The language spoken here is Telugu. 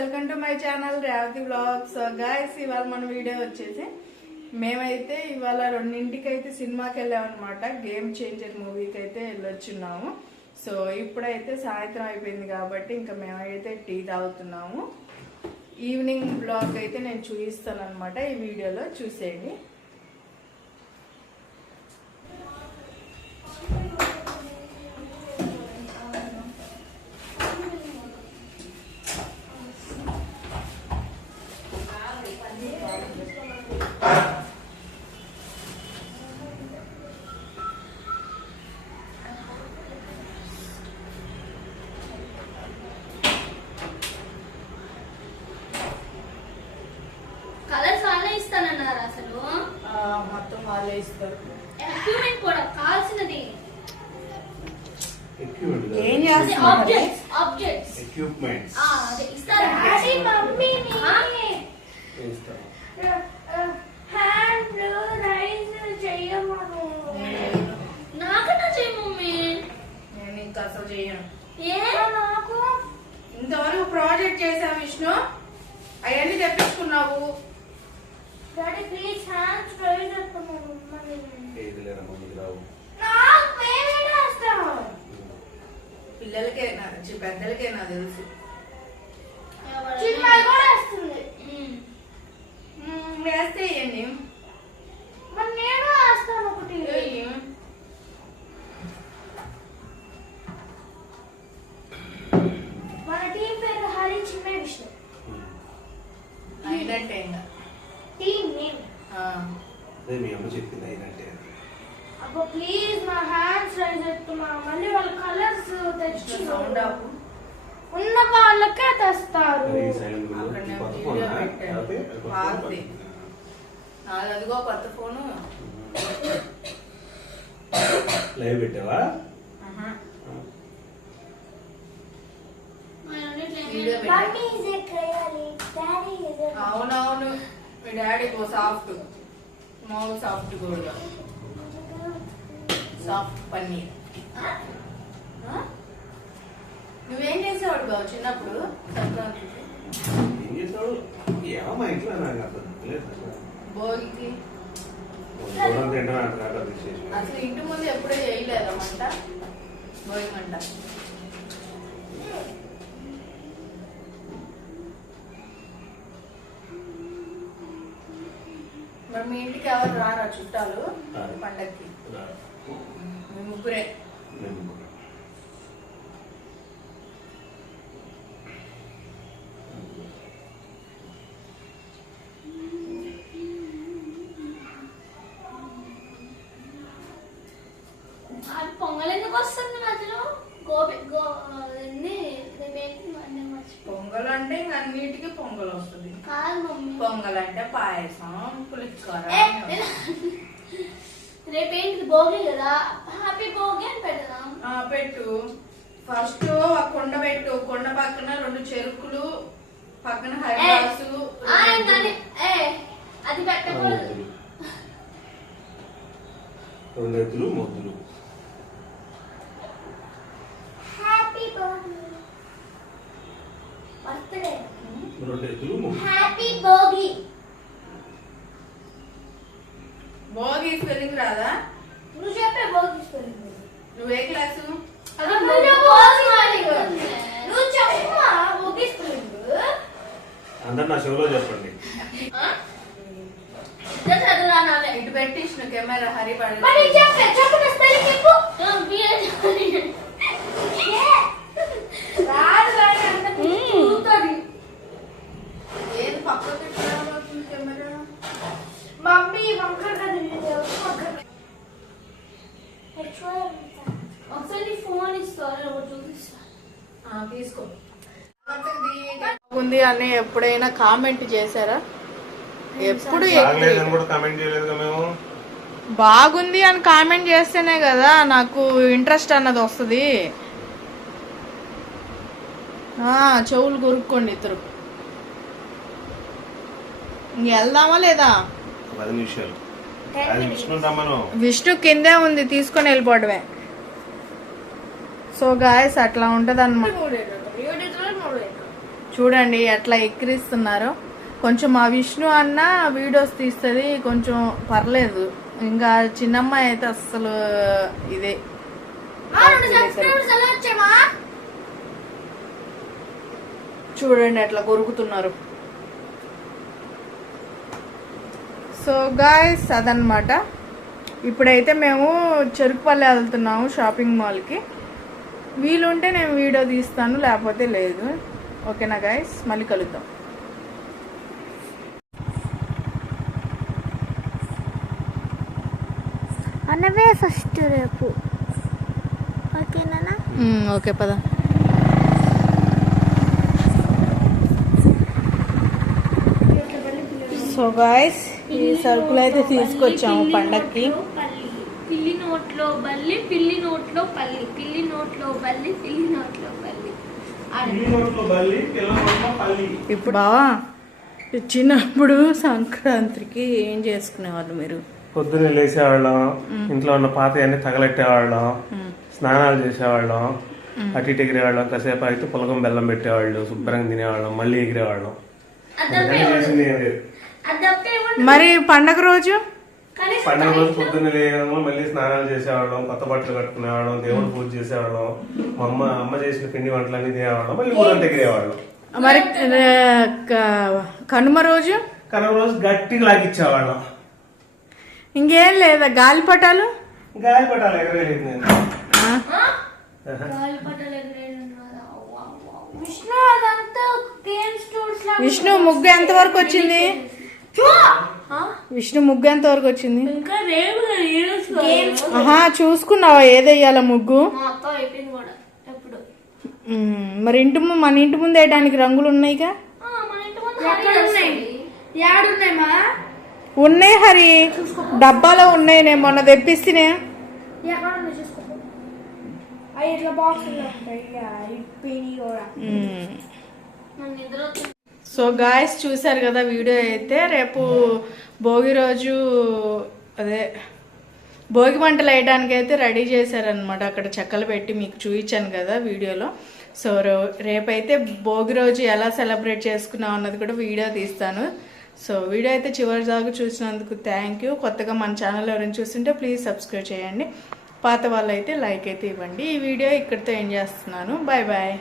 Welcome to my channel Revathi blogs. Guys ఇవాళ మన వీడియో వచ్చేసి మేమైతే ఇవాళ 2ంటికి అయితే సినిమాకి వెళ్ళామన్నమాట. గేమ్ చేంజర్ మూవీకి అయితే వెళ్ళొచ్చున్నాము. సో ఇప్పుడైతే సాయంత్రం అయిపోయింది కాబట్టి ఇంకా మేమైతే టీ తాగుతున్నాము. ఈవినింగ్ బ్లాగ్ అయితే నేను చూపిస్తాను అనమాట. ఈ వీడియోలో చూసేయండి. మొత్తం వాళ్ళే ఇస్తారు. ఏం చేస్తారు? నాకన్నా చెయ్యి మమ్మీ. నేను ఇంకా అసలు చెయ్యను. నాకు ఇంతవరకు ప్రాజెక్ట్ చేసా విష్ణు, అవన్నీ తెప్పించుకున్నావు. డాడీ ప్లీజ్ హ్యాండ్స్ ఫ్రై చేస్తాను. పిల్లలకేనా పెద్దలకేనా తెలుసు. వేస్తే వేయండి. మరి నేను వేస్తాను ఒకటి. మన టీం పేరు హరి చిన్న విష్ణు. అయినట్టే ఇంకా టీం నేమ్. మీ అమ్మ చెప్పింది అయినట్టే. అబ్బా ప్లీజ్ నా హ్యాండ్స్ ఫ్రై చేస్తున్నా. మళ్ళీ వాళ్ళ కలర్స్ తెచ్చి ఉన్న వాళ్ళకే తెస్తారు. అదిగో కొత్త ఫోను. లైవ్ పెట్టావా? అవునవును, మీ డాడీ సాఫ్ట్ మామూలు సాఫ్ట్ కూడా సాఫ్ట్ పన్నీర్. నువ్వేం చేసేవాడు బాబు చిన్నప్పుడు సంక్రాంతికి? ఏం చేసావు? ఏమో మా ఇంట్లో భోగికి అసలు ఇంటి ముందు ఎప్పుడూ చేయలేదా మంట? భోగి మంట. మరి మీ ఇంటికి ఎవరు రారా చుట్టాలు పండక్కి? మీ ముగ్గురే. పొంగల్ ఎందుకు వస్తుంది మధ్యలో? పొంగల్ అంటే ఇంక అన్నిటికీ పొంగల్ వస్తుంది. పొంగల్ అంటే పాయసం, పులిహోర. రేపేంటి భోగి కదా, హ్యాపీ భోగి అని పెడదాం. పెట్టు. ఫస్ట్ ఒక కొండ పెట్టు. కొండ పక్కన 2 చెరుకులు, పక్కన హరిదాసు. అది పెట్టకూడదు. 2 ఎద్దులు మొద్దులు. హ్యాపీ భోగి. బర్త్డే. 2 ఎద్దులు మొద్దులు. హ్యాపీ భోగి. భోగి స్పెల్లింగ్ రాదా? నువ్వు చెప్పే భోగి స్పెల్లింగ్. నువ్వే క్లాసు? నువ్వు చెప్పు భోగి స్పెల్లింగ్. అందరు నా షోలో చెప్పండి. ఇటు పెట్టి కెమెరా హరి పడి ఏది పక్కకి కెమెరా? మమ్మీ వంకర ఒకసారి ఫోన్ ఇస్తారు చూపిస్తా. తీసుకో. బాగుంది అని ఎప్పుడైనా కామెంట్ చేశారా? ఎప్పుడు బాగుంది అని కామెంట్ చేస్తేనే కదా నాకు ఇంట్రెస్ట్ అన్నది వస్తుంది. చెవులు కొరుక్కోండి ఇద్దరు. వెళ్దామా లేదా? 10 నిమిషాలు. విష్ణు కిందే ఉంది, తీసుకొని వెళ్ళిపోవడమే. సో గాయస్ అట్లా ఉంటది అన్నమాట. చూడండి ఎట్లా ఎక్కిరిస్తున్నారో. కొంచెం మా విష్ణు అన్న వీడియోస్ తీస్తుంది, కొంచెం పర్లేదు. ఇంకా చిన్నమ్మాయి అయితే అస్సలు ఇదే. చూడండి ఎట్లా కొరుకుతున్నారు. సో గాయ్స్ అదనమాట. ఇప్పుడైతే మేము చెరుకుపల్లి వెళ్తున్నాము షాపింగ్ మాల్కి. వీలుంటే నేను వీడియో తీస్తాను, లేకపోతే లేదు. ఓకేనా గాయ్స్, మళ్ళీ కలుద్దాం. అనవే ఫస్ట్ రేపు. ఓకేనా? ఓకే పద. సో గాయ్స్ ఈ సరుకులు అయితే తీసుకొచ్చాము పండక్కి. పిల్లి నోట్లో బల్లి, పిల్లి నోట్లో పల్లి, పిల్లి నోట్లో బల్లి, పిల్లి నోట్లో పల్లి. ఇప్పుడు బావా, చిన్నప్పుడు సంక్రాంతికి ఏం చేసుకునేవాళ్ళు మీరు? పొద్దున్నే లేచేవాళ్ళం, ఇంట్లో ఉన్న పాత అన్ని తగలెట్టేవాళ్ళం, స్నానాలు చేసేవాళ్ళం, అటు ఇటు ఎగిరేవాళ్ళం. కాసేపు అయితే పులగం బెల్లం పెట్టేవాళ్ళు, శుభ్రంగా తినేవాళ్ళం, మళ్ళీ ఎగిరేవాళ్ళం. చేసింది ఏం లేదు. మరి పండగ రోజు? పండుగ రోజు పొద్దున్నే లేయడం, మళ్ళీ స్నానాలు చేసేవాళ్ళం, కొత్త బట్టలు కట్టుకునేవాళ్ళం, దేవుడు పూజ చేసేవాళ్ళం, మా అమ్మ చేసిన పిండి వంటలన్నీ తినేవాళ్ళం, మళ్ళీ ఊరంతా ఎగిరేవాళ్ళం. మరి కనుమ రోజు? కనుమ రోజు గట్టిగా లాగిచ్చేవాళ్ళం. ఇంకేం లేదా? గాలిపటాలు గాలిపటాలు ఎగరేయలేదు నేను. విష్ణు ముగ్గు ఎంత వరకు వచ్చింది? విష్ణు ముగ్గు ఎంత వరకు వచ్చింది? ఆహా, చూసుకున్నావా ఏదెయ్యాల ముగ్గు? మరి మన ఇంటి ముందు వేయడానికి రంగులు ఉన్నాయిగా. ఉన్నాయి హరి, డబ్బాలో ఉన్నాయి, నేను మొన్న తెప్పిస్తేనే. సో గాయస్ చూసారు కదా వీడియో అయితే. రేపు భోగి రోజు అదే భోగి మంటలు వేయడానికి అయితే రెడీ చేశారనమాట. అక్కడ చెక్కలు పెట్టి మీకు చూపించాను కదా వీడియోలో. సో రేపైతే భోగి రోజు ఎలా సెలబ్రేట్ చేసుకున్నాం అన్నది కూడా వీడియో తీస్తాను. సో వీడియో అయితే చివరి దాకా చూసినందుకు థ్యాంక్ యూ. కొత్తగా మన ఛానల్ ఎవరైనా చూస్తుంటే ప్లీజ్ సబ్స్క్రైబ్ చేయండి. పాత వాళ్ళు అయితే లైక్ అయితే ఇవ్వండి. ఈ వీడియో ఇక్కడితో ఎండ్ చేస్తున్నాను. Bye bye.